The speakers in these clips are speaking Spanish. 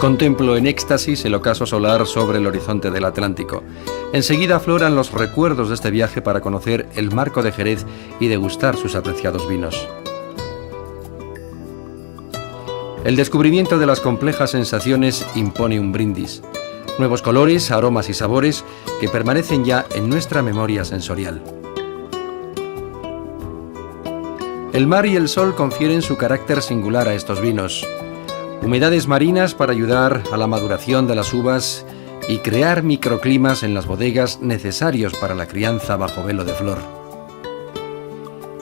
Contemplo en éxtasis el ocaso solar sobre el horizonte del Atlántico. Enseguida afloran los recuerdos de este viaje para conocer el marco de Jerez y degustar sus apreciados vinos. El descubrimiento de las complejas sensaciones impone un brindis. Nuevos colores, aromas y sabores que permanecen ya en nuestra memoria sensorial. El mar y el sol confieren su carácter singular a estos vinos. Humedades marinas para ayudar a la maduración de las uvas y crear microclimas en las bodegas necesarios para la crianza bajo velo de flor.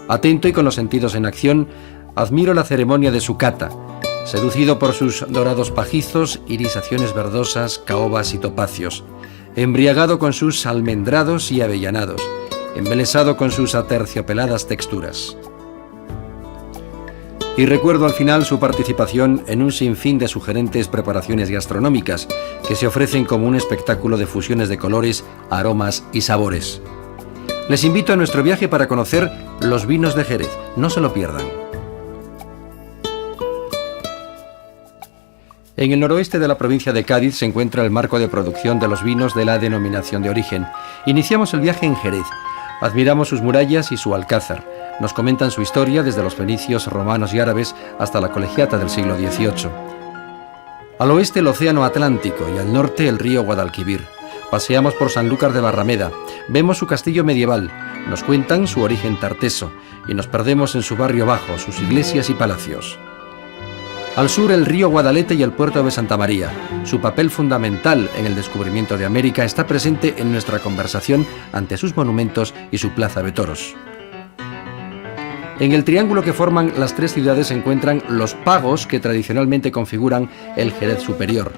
Atento y con los sentidos en acción, admiro la ceremonia de su cata, seducido por sus dorados pajizos, irisaciones verdosas, caobas y topacios, embriagado con sus almendrados y avellanados, embelesado con sus aterciopeladas texturas. Y recuerdo al final su participación en un sinfín de sugerentes preparaciones gastronómicas que se ofrecen como un espectáculo de fusiones de colores, aromas y sabores. Les invito a nuestro viaje para conocer los vinos de Jerez. No se lo pierdan. En el noroeste de la provincia de Cádiz se encuentra el marco de producción de los vinos de la denominación de origen. Iniciamos el viaje en Jerez. Admiramos sus murallas y su alcázar. Nos comentan su historia desde los fenicios, romanos y árabes hasta la colegiata del siglo XVIII. Al oeste el océano Atlántico y al norte el río Guadalquivir. Paseamos por Sanlúcar de Barrameda, vemos su castillo medieval, nos cuentan su origen tarteso y nos perdemos en su barrio bajo, sus iglesias y palacios. Al sur el río Guadalete y el puerto de Santa María. Su papel fundamental en el descubrimiento de América está presente en nuestra conversación ante sus monumentos y su plaza de toros. En el triángulo que forman las tres ciudades se encuentran los pagos que tradicionalmente configuran el Jerez superior.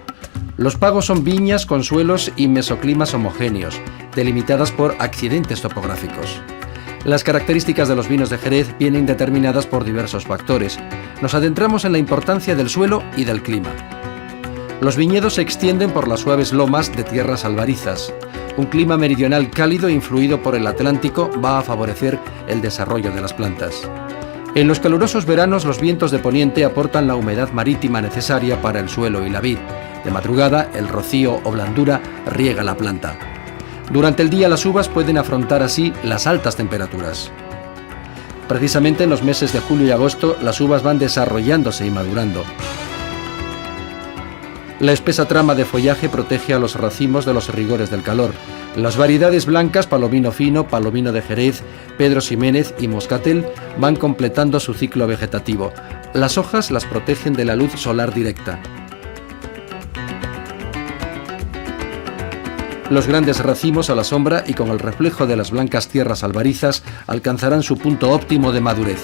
Los pagos son viñas con suelos y mesoclimas homogéneos, delimitadas por accidentes topográficos. Las características de los vinos de Jerez vienen determinadas por diversos factores. Nos adentramos en la importancia del suelo y del clima. Los viñedos se extienden por las suaves lomas de tierras albarizas. Un clima meridional cálido influido por el Atlántico va a favorecer el desarrollo de las plantas. En los calurosos veranos los vientos de poniente aportan la humedad marítima necesaria para el suelo y la vid. De madrugada el rocío o blandura riega la planta. Durante el día las uvas pueden afrontar así las altas temperaturas. Precisamente en los meses de julio y agosto las uvas van desarrollándose y madurando. La espesa trama de follaje protege a los racimos de los rigores del calor. Las variedades blancas, palomino fino, palomino de Jerez, Pedro Ximénez y moscatel van completando su ciclo vegetativo. Las hojas las protegen de la luz solar directa. Los grandes racimos a la sombra y con el reflejo de las blancas tierras albarizas alcanzarán su punto óptimo de madurez.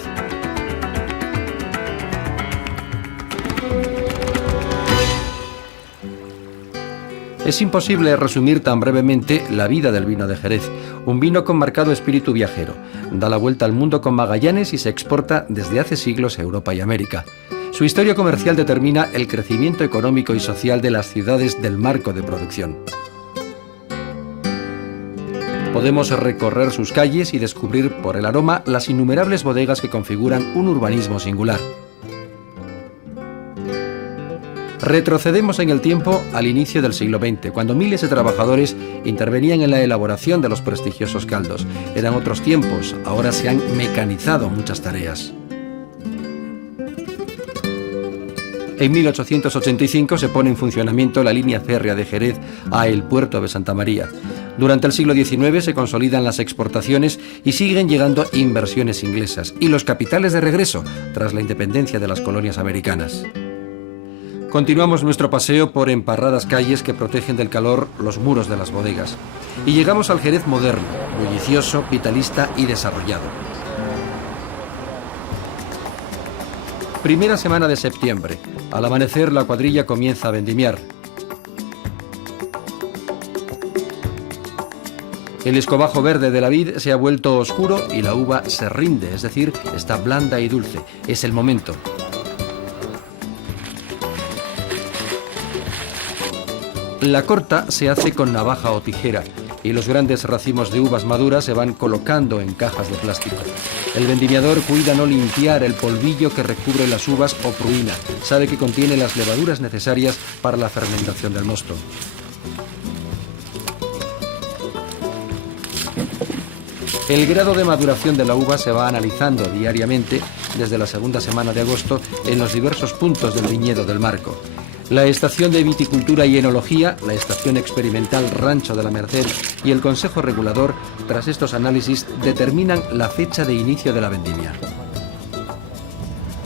Es imposible resumir tan brevemente la vida del vino de Jerez, un vino con marcado espíritu viajero. Da la vuelta al mundo con Magallanes y se exporta desde hace siglos a Europa y América. Su historia comercial determina el crecimiento económico y social de las ciudades del marco de producción. Podemos recorrer sus calles y descubrir por el aroma las innumerables bodegas que configuran un urbanismo singular. Retrocedemos en el tiempo al inicio del siglo XX, cuando miles de trabajadores intervenían en la elaboración de los prestigiosos caldos. Eran otros tiempos, ahora se han mecanizado muchas tareas. En 1885 se pone en funcionamiento la línea férrea de Jerez a el puerto de Santa María. Durante el siglo XIX se consolidan las exportaciones y siguen llegando inversiones inglesas y los capitales de regreso tras la independencia de las colonias americanas. Continuamos nuestro paseo por emparradas calles que protegen del calor los muros de las bodegas. Y llegamos al Jerez moderno, bullicioso, vitalista y desarrollado. Primera semana de septiembre. Al amanecer la cuadrilla comienza a vendimiar. El escobajo verde de la vid se ha vuelto oscuro y la uva se rinde, es decir, está blanda y dulce. Es el momento. La corta se hace con navaja o tijera y los grandes racimos de uvas maduras se van colocando en cajas de plástico. El vendimiador cuida no limpiar el polvillo que recubre las uvas o pruina. Sabe que contiene las levaduras necesarias para la fermentación del mosto. El grado de maduración de la uva se va analizando diariamente desde la segunda semana de agosto en los diversos puntos del viñedo del Marco. La Estación de Viticultura y Enología, la Estación Experimental Rancho de la Merced y el Consejo Regulador, tras estos análisis, determinan la fecha de inicio de la vendimia.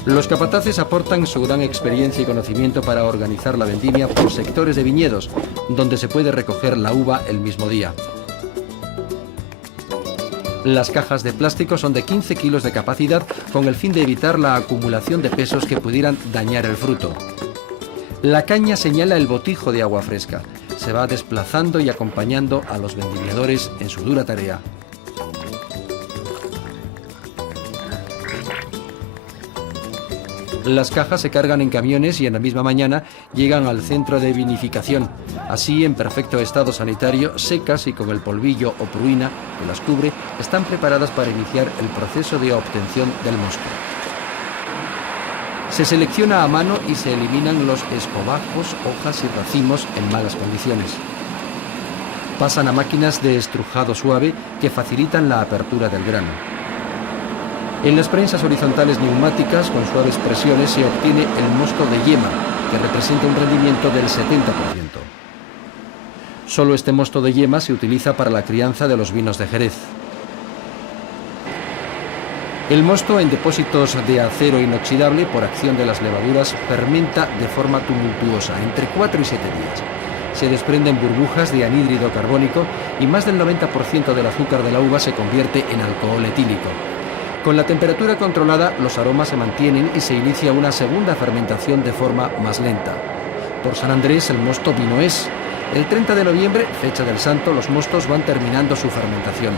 Los capataces aportan su gran experiencia y conocimiento para organizar la vendimia por sectores de viñedos, donde se puede recoger la uva el mismo día. Las cajas de plástico son de 15 kilos de capacidad con el fin de evitar la acumulación de pesos que pudieran dañar el fruto. La caña señala el botijo de agua fresca. Se va desplazando y acompañando a los vendimiadores en su dura tarea. Las cajas se cargan en camiones y en la misma mañana llegan al centro de vinificación. Así, en perfecto estado sanitario, secas y con el polvillo o pruina que las cubre, están preparadas para iniciar el proceso de obtención del mosto. Se selecciona a mano y se eliminan los escobajos, hojas y racimos en malas condiciones. Pasan a máquinas de estrujado suave que facilitan la apertura del grano. En las prensas horizontales neumáticas con suaves presiones se obtiene el mosto de yema, que representa un rendimiento del 70%. Solo este mosto de yema se utiliza para la crianza de los vinos de Jerez. El mosto en depósitos de acero inoxidable por acción de las levaduras fermenta de forma tumultuosa, entre 4 y 7 días. Se desprenden burbujas de anhídrido carbónico y más del 90% del azúcar de la uva se convierte en alcohol etílico. Con la temperatura controlada, los aromas se mantienen y se inicia una segunda fermentación de forma más lenta. Por San Andrés, el mosto vino es. El 30 de noviembre, fecha del santo, los mostos van terminando su fermentación.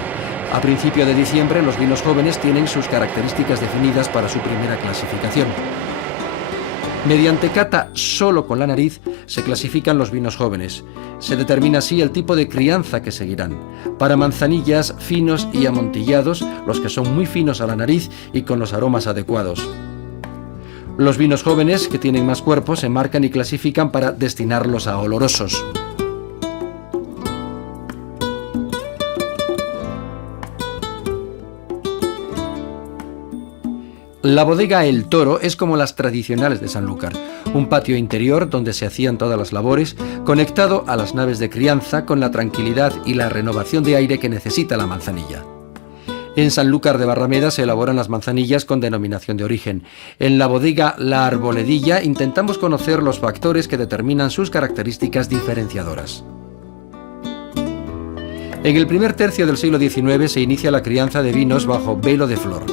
A principio de diciembre, los vinos jóvenes tienen sus características definidas para su primera clasificación. Mediante cata solo con la nariz, se clasifican los vinos jóvenes. Se determina así el tipo de crianza que seguirán. Para manzanillas finos y amontillados, los que son muy finos a la nariz y con los aromas adecuados. Los vinos jóvenes, que tienen más cuerpo, se marcan y clasifican para destinarlos a olorosos. La bodega El Toro es como las tradicionales de Sanlúcar, un patio interior donde se hacían todas las labores, conectado a las naves de crianza con la tranquilidad y la renovación de aire que necesita la manzanilla. En Sanlúcar de Barrameda se elaboran las manzanillas con denominación de origen. En la bodega La Arboledilla intentamos conocer los factores que determinan sus características diferenciadoras. En el primer tercio del siglo XIX se inicia la crianza de vinos bajo velo de flor,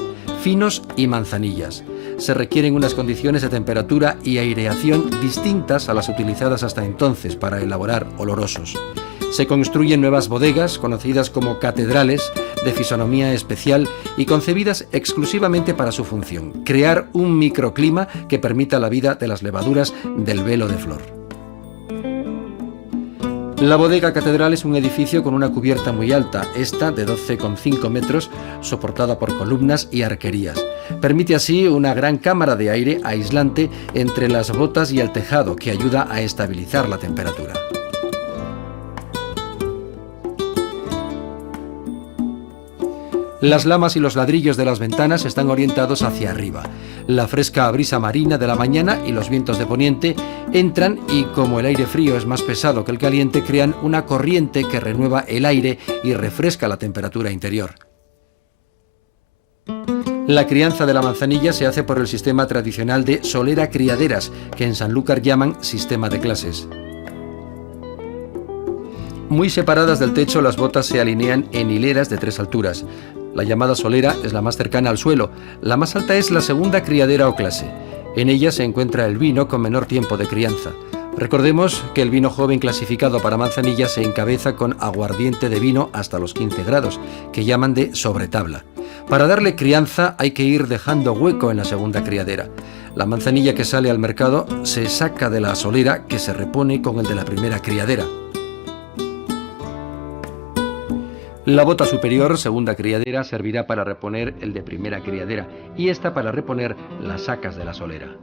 finos y manzanillas. Se requieren unas condiciones de temperatura y aireación distintas a las utilizadas hasta entonces para elaborar olorosos. Se construyen nuevas bodegas, conocidas como catedrales, de fisonomía especial y concebidas exclusivamente para su función, crear un microclima que permita la vida de las levaduras del velo de flor. La bodega catedral es un edificio con una cubierta muy alta, esta de 12,5 metros, soportada por columnas y arquerías. Permite así una gran cámara de aire aislante entre las botas y el tejado, que ayuda a estabilizar la temperatura. Las lamas y los ladrillos de las ventanas están orientados hacia arriba. La fresca brisa marina de la mañana y los vientos de poniente entran y, como el aire frío es más pesado que el caliente, crean una corriente que renueva el aire y refresca la temperatura interior. La crianza de la manzanilla se hace por el sistema tradicional de solera criaderas, que en Sanlúcar llaman sistema de clases. Muy separadas del techo, las botas se alinean en hileras de 3 alturas. La llamada solera es la más cercana al suelo. La más alta es la segunda criadera o clase. En ella se encuentra el vino con menor tiempo de crianza. Recordemos que el vino joven clasificado para manzanilla se encabeza con aguardiente de vino hasta los 15 grados, que llaman de sobretabla. Para darle crianza hay que ir dejando hueco en la segunda criadera. La manzanilla que sale al mercado se saca de la solera, que se repone con el de la primera criadera. La bota superior, segunda criadera, servirá para reponer el de primera criadera y esta para reponer las sacas de la solera.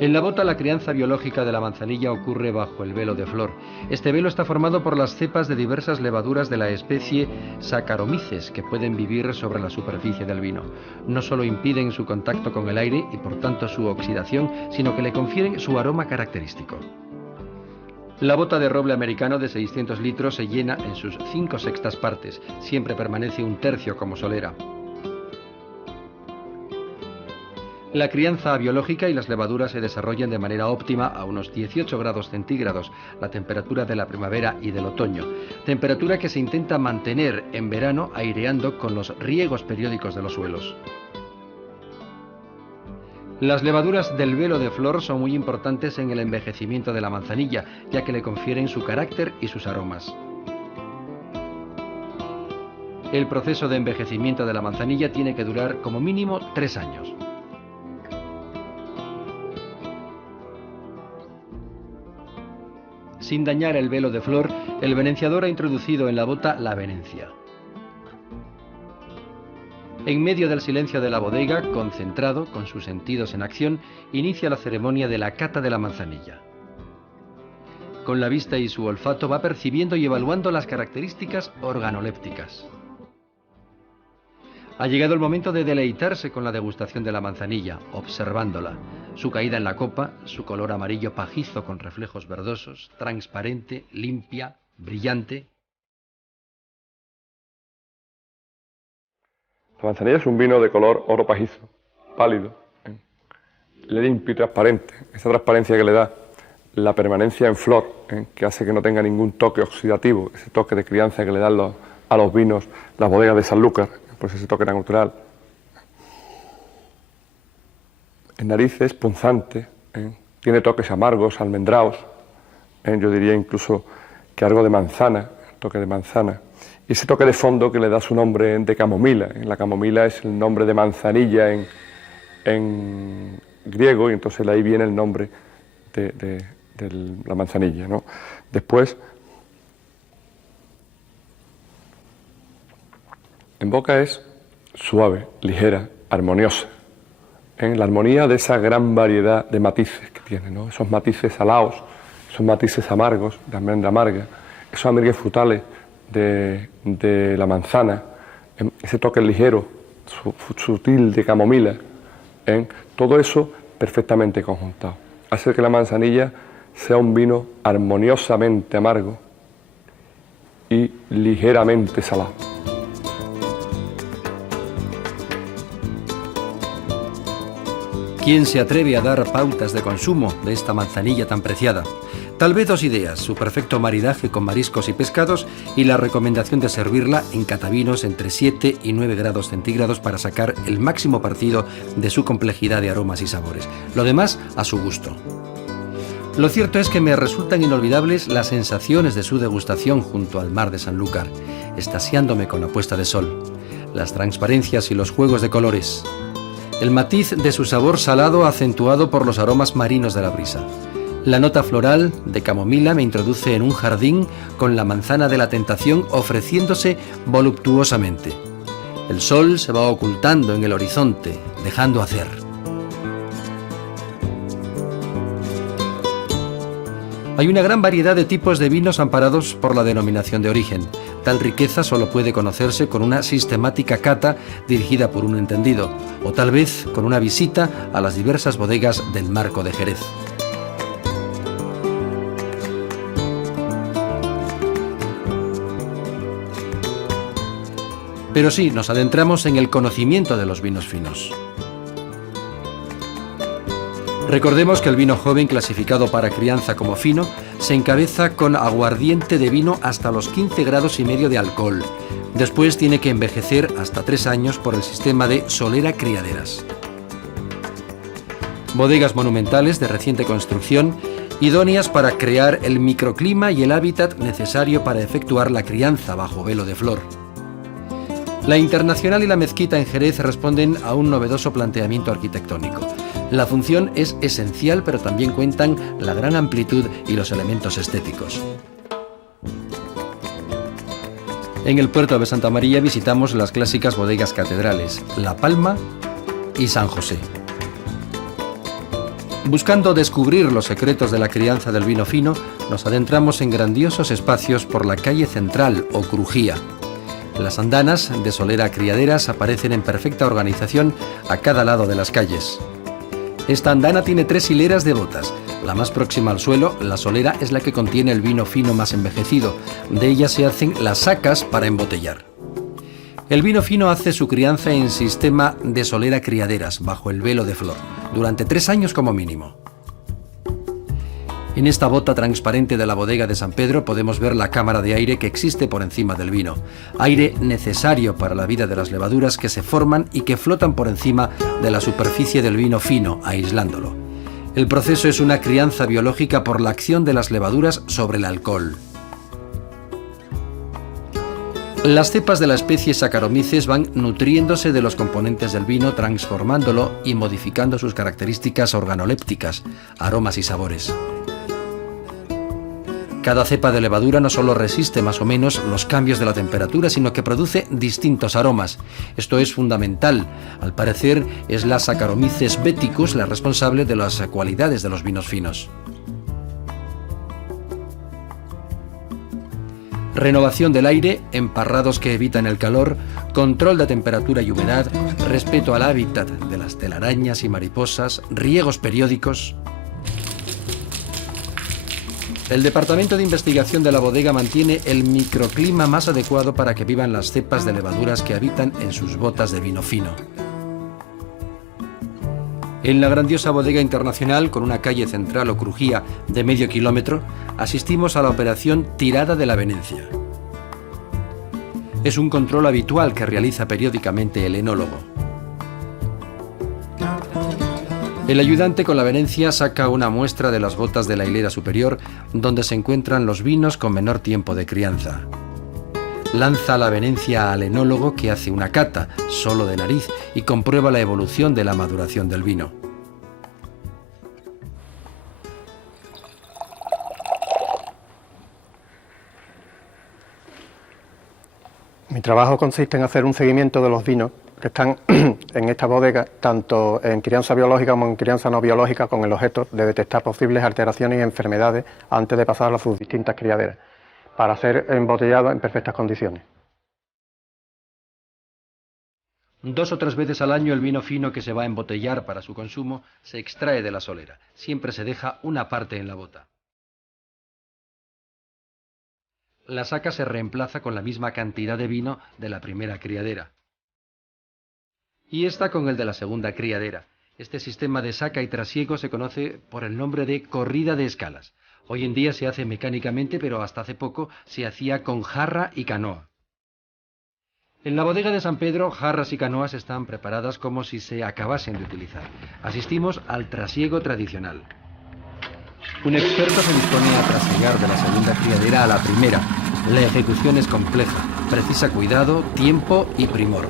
En la bota la crianza biológica de la manzanilla ocurre bajo el velo de flor. Este velo está formado por las cepas de diversas levaduras de la especie Saccharomyces que pueden vivir sobre la superficie del vino. No solo impiden su contacto con el aire y por tanto su oxidación, sino que le confieren su aroma característico. La bota de roble americano de 600 litros se llena en sus 5/6 partes. Siempre permanece 1/3 como solera. La crianza biológica y las levaduras se desarrollan de manera óptima a unos 18 grados centígrados, la temperatura de la primavera y del otoño, temperatura que se intenta mantener en verano aireando con los riegos periódicos de los suelos. Las levaduras del velo de flor son muy importantes en el envejecimiento de la manzanilla, ya que le confieren su carácter y sus aromas. El proceso de envejecimiento de la manzanilla tiene que durar como mínimo 3 años. Sin dañar el velo de flor, el venenciador ha introducido en la bota la venencia. En medio del silencio de la bodega, concentrado, con sus sentidos en acción, inicia la ceremonia de la cata de la manzanilla. Con la vista y su olfato va percibiendo y evaluando las características organolépticas. Ha llegado el momento de deleitarse con la degustación de la manzanilla, observándola. Su caída en la copa, su color amarillo pajizo con reflejos verdosos, transparente, limpia, brillante. La manzanilla es un vino de color oro pajizo, pálido, limpio y transparente. Esa transparencia que le da la permanencia en flor, que hace que no tenga ningún toque oxidativo, ese toque de crianza que le dan a los vinos las bodegas de Sanlúcar, pues ese toque natural. En nariz es punzante, tiene toques amargos, almendrados, yo diría incluso que algo de manzana, toque de manzana. Y ese toque de fondo que le da su nombre de camomila. La camomila es el nombre de manzanilla en griego y entonces ahí viene el nombre de la manzanilla, ¿no? Después, en boca es suave, ligera, armoniosa. La armonía de esa gran variedad de matices que tiene, ¿no? Esos matices salados, esos matices amargos, de almendra amarga, esos amargues frutales de la manzana, ese toque ligero, sutil de camomila, todo eso perfectamente conjuntado. Hace que la manzanilla sea un vino armoniosamente amargo y ligeramente salado. ¿Quién se atreve a dar pautas de consumo de esta manzanilla tan preciada? Tal vez 2 ideas, su perfecto maridaje con mariscos y pescados y la recomendación de servirla en catavinos entre 7 y 9 grados centígrados para sacar el máximo partido de su complejidad de aromas y sabores. Lo demás a su gusto. Lo cierto es que me resultan inolvidables las sensaciones de su degustación junto al mar de Sanlúcar, extasiándome con la puesta de sol, las transparencias y los juegos de colores, el matiz de su sabor salado acentuado por los aromas marinos de la brisa. La nota floral de camomila me introduce en un jardín con la manzana de la tentación ofreciéndose voluptuosamente. El sol se va ocultando en el horizonte, dejando hacer. Hay una gran variedad de tipos de vinos amparados por la denominación de origen. Tal riqueza solo puede conocerse con una sistemática cata dirigida por un entendido, o tal vez con una visita a las diversas bodegas del Marco de Jerez. Pero sí, nos adentramos en el conocimiento de los vinos finos. Recordemos que el vino joven clasificado para crianza como fino se encabeza con aguardiente de vino hasta los 15,5 grados de alcohol. Después tiene que envejecer hasta 3 años por el sistema de solera criaderas. Bodegas monumentales de reciente construcción, idóneas para crear el microclima y el hábitat necesario para efectuar la crianza bajo velo de flor. La Internacional y la Mezquita en Jerez responden a un novedoso planteamiento arquitectónico. La función es esencial, pero también cuentan la gran amplitud y los elementos estéticos. En el puerto de Santa María visitamos las clásicas bodegas catedrales, La Palma y San José. Buscando descubrir los secretos de la crianza del vino fino, nos adentramos en grandiosos espacios por la calle central o crujía. Las andanas de Solera Criaderas aparecen en perfecta organización a cada lado de las calles. Esta andana tiene 3 hileras de botas. La más próxima al suelo, la solera, es la que contiene el vino fino más envejecido. De ella se hacen las sacas para embotellar. El vino fino hace su crianza en sistema de Solera Criaderas, bajo el velo de flor, durante 3 años como mínimo. En esta bota transparente de la bodega de San Pedro podemos ver la cámara de aire que existe por encima del vino. Aire necesario para la vida de las levaduras que se forman y que flotan por encima de la superficie del vino fino, aislándolo. El proceso es una crianza biológica por la acción de las levaduras sobre el alcohol. Las cepas de la especie Saccharomyces van nutriéndose de los componentes del vino, transformándolo y modificando sus características organolépticas, aromas y sabores. Cada cepa de levadura no solo resiste más o menos los cambios de la temperatura, sino que produce distintos aromas. Esto es fundamental. Al parecer, es la Saccharomyces beticus la responsable de las cualidades de los vinos finos. Renovación del aire, emparrados que evitan el calor, control de temperatura y humedad, respeto al hábitat de las telarañas y mariposas, riegos periódicos. El Departamento de Investigación de la bodega mantiene el microclima más adecuado para que vivan las cepas de levaduras que habitan en sus botas de vino fino. En la grandiosa bodega internacional, con una calle central o crujía de medio kilómetro, asistimos a la operación tirada de la venencia. Es un control habitual que realiza periódicamente el enólogo. El ayudante con la venencia saca una muestra de las botas de la hilera superior, donde se encuentran los vinos con menor tiempo de crianza. Lanza la venencia al enólogo, que hace una cata, solo de nariz, y comprueba la evolución de la maduración del vino. Mi trabajo consiste en hacer un seguimiento de los vinos que están en esta bodega, tanto en crianza biológica como en crianza no biológica, con el objeto de detectar posibles alteraciones y enfermedades antes de pasar a sus distintas criaderas, para ser embotellado en perfectas condiciones. 2 o 3 veces al año el vino fino que se va a embotellar para su consumo se extrae de la solera. Siempre se deja una parte en la bota. La saca se reemplaza con la misma cantidad de vino de la primera criadera. Y esta con el de la segunda criadera. Este sistema de saca y trasiego se conoce por el nombre de corrida de escalas. Hoy en día se hace mecánicamente, pero hasta hace poco se hacía con jarra y canoa. En la bodega de San Pedro, jarras y canoas están preparadas como si se acabasen de utilizar. Asistimos al trasiego tradicional. Un experto se dispone a trasiegar de la segunda criadera a la primera. La ejecución es compleja, precisa cuidado, tiempo y primor.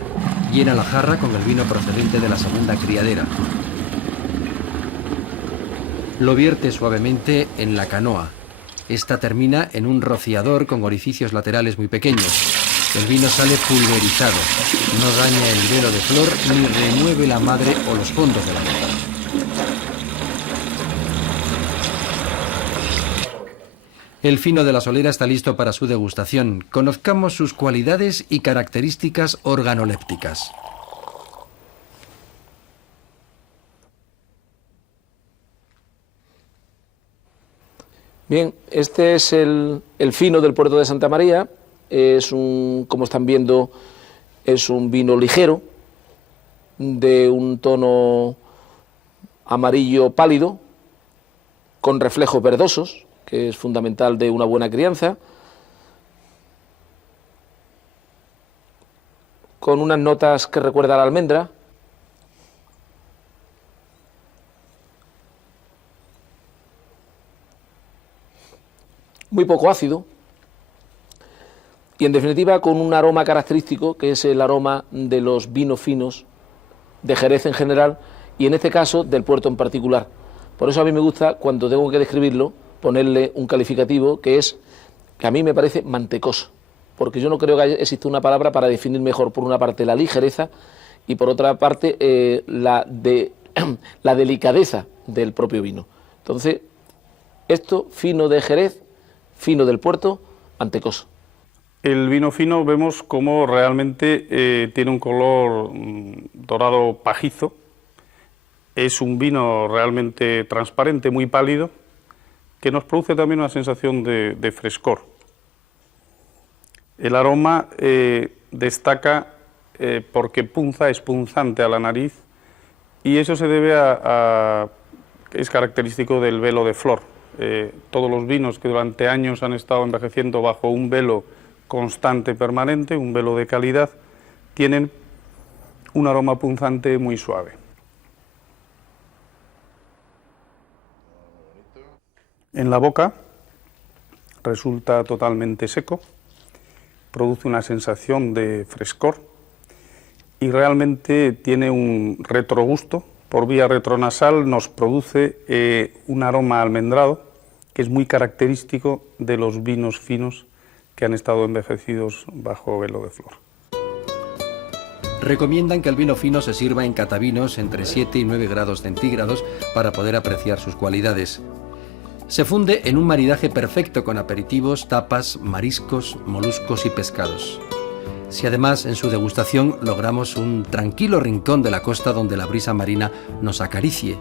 Llena la jarra con el vino procedente de la segunda criadera. Lo vierte suavemente en la canoa. Esta termina en un rociador con orificios laterales muy pequeños. El vino sale pulverizado. No daña el velo de flor ni remueve la madre o los fondos de la bota. El fino de la solera está listo para su degustación. Conozcamos sus cualidades y características organolépticas. Bien, este es el fino del puerto de Santa María. Es como están viendo, es un vino ligero, de un tono amarillo pálido, con reflejos verdosos, que es fundamental de una buena crianza, con unas notas que recuerdan a la almendra, muy poco ácido, y en definitiva con un aroma característico, que es el aroma de los vinos finos de Jerez en general, y en este caso del puerto en particular. Por eso a mí me gusta, cuando tengo que describirlo, ponerle un calificativo que a mí me parece mantecoso. porque yo no creo que exista una palabra para definir mejor, por una parte, la ligereza y por otra parte, la delicadeza del propio vino. Entonces, esto, fino de Jerez, fino del Puerto, Antecoso. El vino fino vemos como realmente tiene un color dorado pajizo. Es un vino realmente transparente, muy pálido, que nos produce también una sensación de frescor. El aroma destaca porque punza, es punzante a la nariz, y eso se debe es característico del velo de flor. Todos los vinos que durante años han estado envejeciendo bajo un velo constante, permanente, un velo de calidad, tienen un aroma punzante muy suave. En la boca resulta totalmente seco, produce una sensación de frescor y realmente tiene un retrogusto. Por vía retronasal nos produce un aroma almendrado que es muy característico de los vinos finos que han estado envejecidos bajo velo de flor. Recomiendan que el vino fino se sirva en catavinos entre 7 y 9 grados centígrados para poder apreciar sus cualidades. Se funde en un maridaje perfecto con aperitivos, tapas, mariscos, moluscos y pescados. Si además en su degustación logramos un tranquilo rincón de la costa donde la brisa marina nos acaricie,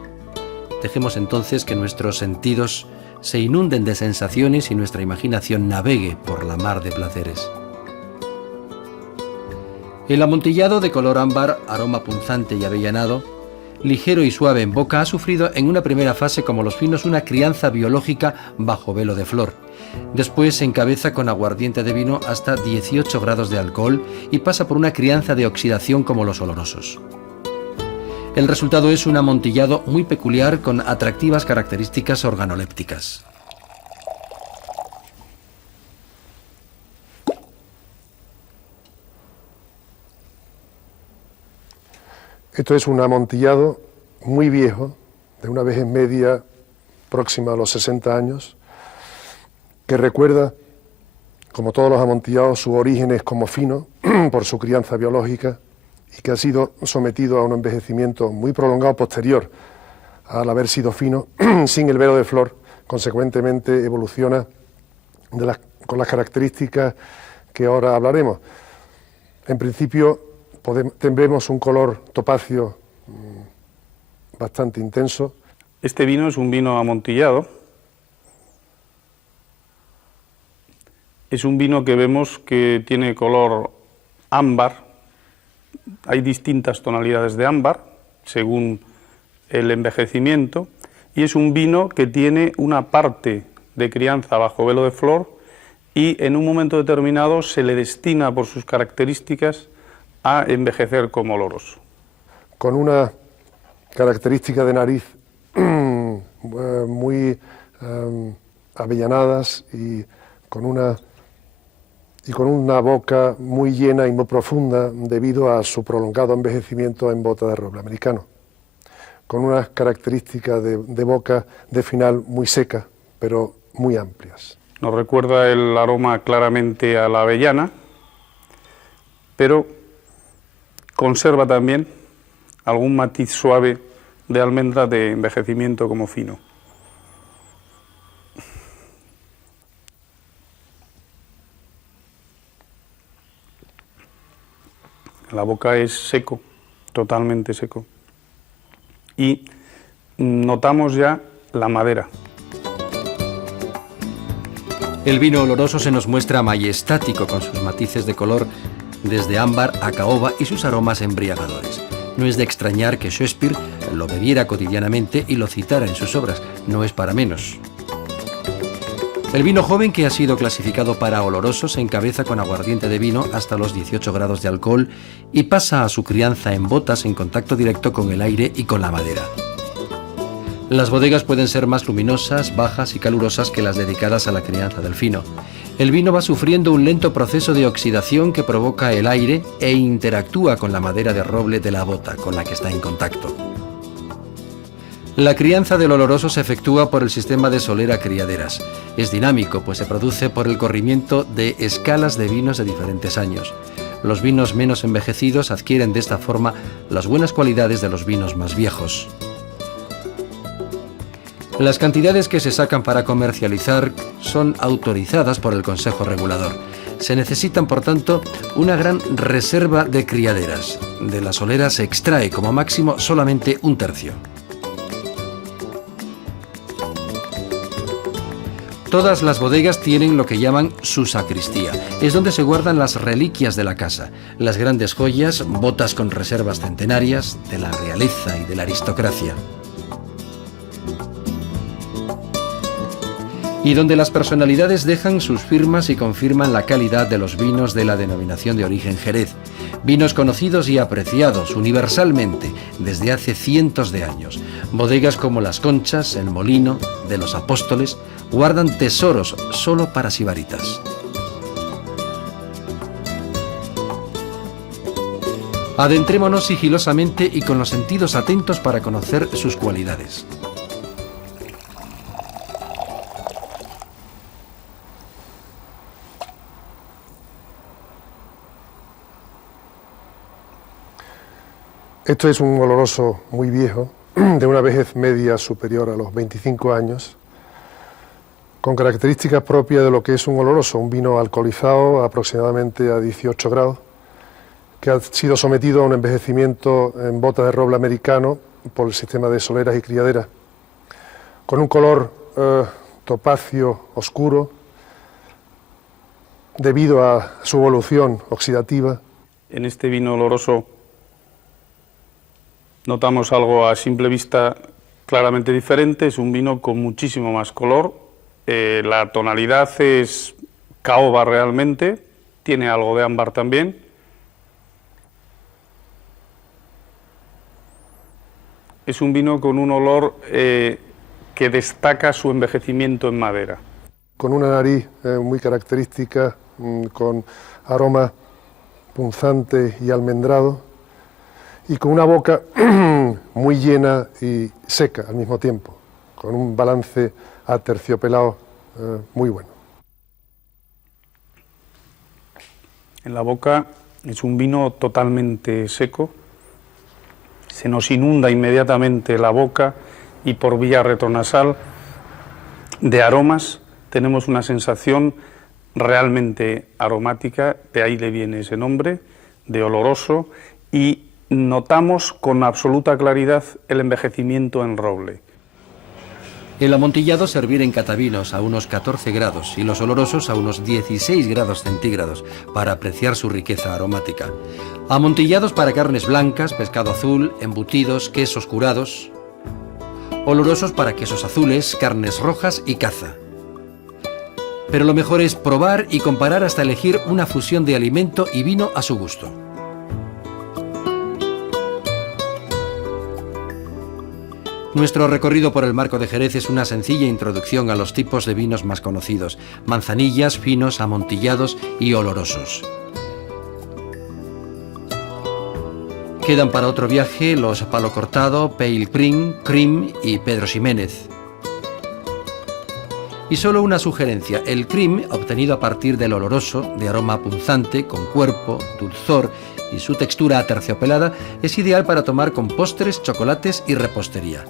dejemos entonces que nuestros sentidos se inunden de sensaciones y nuestra imaginación navegue por la mar de placeres. El amontillado de color ámbar, aroma punzante y avellanado, ligero y suave en boca, ha sufrido en una primera fase, como los finos, una crianza biológica bajo velo de flor. Después se encabeza con aguardiente de vino hasta 18 grados de alcohol y pasa por una crianza de oxidación como los olorosos. El resultado es un amontillado muy peculiar con atractivas características organolépticas. Esto es un amontillado muy viejo, de una vejez media próxima a los 60 años, que recuerda, como todos los amontillados, sus orígenes como fino por su crianza biológica y que ha sido sometido a un envejecimiento muy prolongado posterior al haber sido fino, sin el velo de flor. Consecuentemente evoluciona con las características que ahora hablaremos. En principio tendremos un color topacio bastante intenso. Este vino es un vino amontillado. Es un vino que vemos que tiene color ámbar. Hay distintas tonalidades de ámbar según el envejecimiento, y es un vino que tiene una parte de crianza bajo velo de flor y en un momento determinado se le destina por sus características a envejecer como oloroso. Con una característica de nariz muy avellanadas y con una boca muy llena y muy profunda debido a su prolongado envejecimiento en bota de roble americano, con unas características de boca de final muy seca, pero muy amplias. Nos recuerda el aroma claramente a la avellana, pero conserva también algún matiz suave de almendra de envejecimiento como fino. La boca es seco, totalmente seco. Y notamos ya la madera. El vino oloroso se nos muestra majestático con sus matices de color desde ámbar a caoba y sus aromas embriagadores. No es de extrañar que Shakespeare lo bebiera cotidianamente y lo citara en sus obras, no es para menos. El vino joven, que ha sido clasificado para oloroso, se encabeza con aguardiente de vino hasta los 18 grados de alcohol y pasa a su crianza en botas en contacto directo con el aire y con la madera. Las bodegas pueden ser más luminosas, bajas y calurosas que las dedicadas a la crianza del fino. El vino va sufriendo un lento proceso de oxidación que provoca el aire e interactúa con la madera de roble de la bota con la que está en contacto. La crianza del oloroso se efectúa por el sistema de solera criaderas. Es dinámico, pues se produce por el corrimiento de escalas de vinos de diferentes años. Los vinos menos envejecidos adquieren de esta forma las buenas cualidades de los vinos más viejos. Las cantidades que se sacan para comercializar son autorizadas por el Consejo Regulador. Se necesitan, por tanto, una gran reserva de criaderas. De la solera se extrae como máximo solamente un tercio. Todas las bodegas tienen lo que llaman su sacristía. Es donde se guardan las reliquias de la casa, las grandes joyas, botas con reservas centenarias de la realeza y de la aristocracia. Y donde las personalidades dejan sus firmas y confirman la calidad de los vinos de la denominación de origen Jerez. Vinos conocidos y apreciados universalmente desde hace cientos de años. Bodegas como Las Conchas, El Molino, de los Apóstoles, guardan tesoros solo para sibaritas. Adentrémonos sigilosamente y con los sentidos atentos para conocer sus cualidades. Esto es un oloroso muy viejo, de una vejez media superior a los 25 años, con características propias de lo que es un oloroso, un vino alcoholizado aproximadamente a 18 grados, que ha sido sometido a un envejecimiento en bota de roble americano por el sistema de soleras y criaderas, con un color topacio oscuro, debido a su evolución oxidativa. En este vino oloroso notamos algo a simple vista claramente diferente. Es un vino con muchísimo más color. La tonalidad es caoba realmente, tiene algo de ámbar también. Es un vino con un olor que destaca su envejecimiento en madera. Con una nariz muy característica, con aroma punzante y almendrado, y con una boca muy llena y seca al mismo tiempo, con un balance aterciopelado muy bueno. En la boca es un vino totalmente seco, se nos inunda inmediatamente la boca y por vía retronasal de aromas tenemos una sensación realmente aromática, de ahí le viene ese nombre, de oloroso, y notamos con absoluta claridad el envejecimiento en roble. El amontillado servir en catavinos a unos 14 grados y los olorosos a unos 16 grados centígrados para apreciar su riqueza aromática. Amontillados para carnes blancas, pescado azul, embutidos, quesos curados. Olorosos para quesos azules, carnes rojas y caza. Pero lo mejor es probar y comparar hasta elegir una fusión de alimento y vino a su gusto. Nuestro recorrido por el Marco de Jerez es una sencilla introducción a los tipos de vinos más conocidos: manzanillas, finos, amontillados y olorosos. Quedan para otro viaje los Palo Cortado, Pale Cream y Pedro Ximénez. Y solo una sugerencia: el cream, obtenido a partir del oloroso, de aroma punzante, con cuerpo, dulzor y su textura aterciopelada, es ideal para tomar con postres, chocolates y repostería.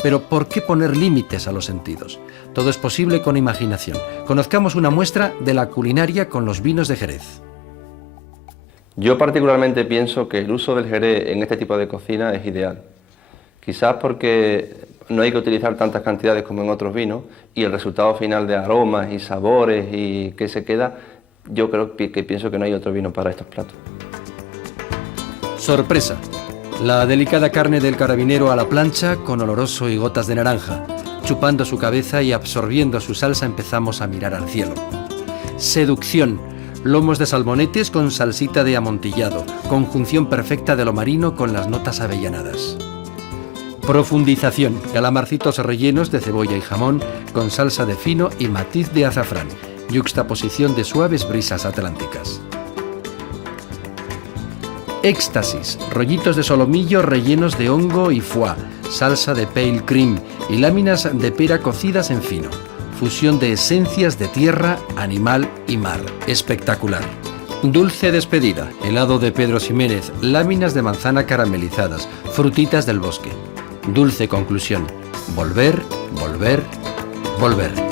Pero ¿por qué poner límites a los sentidos? Todo es posible con imaginación. Conozcamos una muestra de la culinaria con los vinos de Jerez. Yo particularmente pienso que el uso del Jerez en este tipo de cocina es ideal. Quizás porque no hay que utilizar tantas cantidades como en otros vinos y el resultado final de aromas y sabores y que se queda, yo creo que pienso que no hay otro vino para estos platos. Sorpresa. La delicada carne del carabinero a la plancha con oloroso y gotas de naranja. Chupando su cabeza y absorbiendo su salsa empezamos a mirar al cielo. Seducción. Lomos de salmonetes con salsita de amontillado. Conjunción perfecta de lo marino con las notas avellanadas. Profundización. Calamarcitos rellenos de cebolla y jamón con salsa de fino y matiz de azafrán. Yuxtaposición de suaves brisas atlánticas. Éxtasis, rollitos de solomillo rellenos de hongo y foie, salsa de pale cream y láminas de pera cocidas en fino. Fusión de esencias de tierra, animal y mar. Espectacular. Dulce despedida, helado de Pedro Ximénez, láminas de manzana caramelizadas, frutitas del bosque. Dulce conclusión. Volver, volver, volver.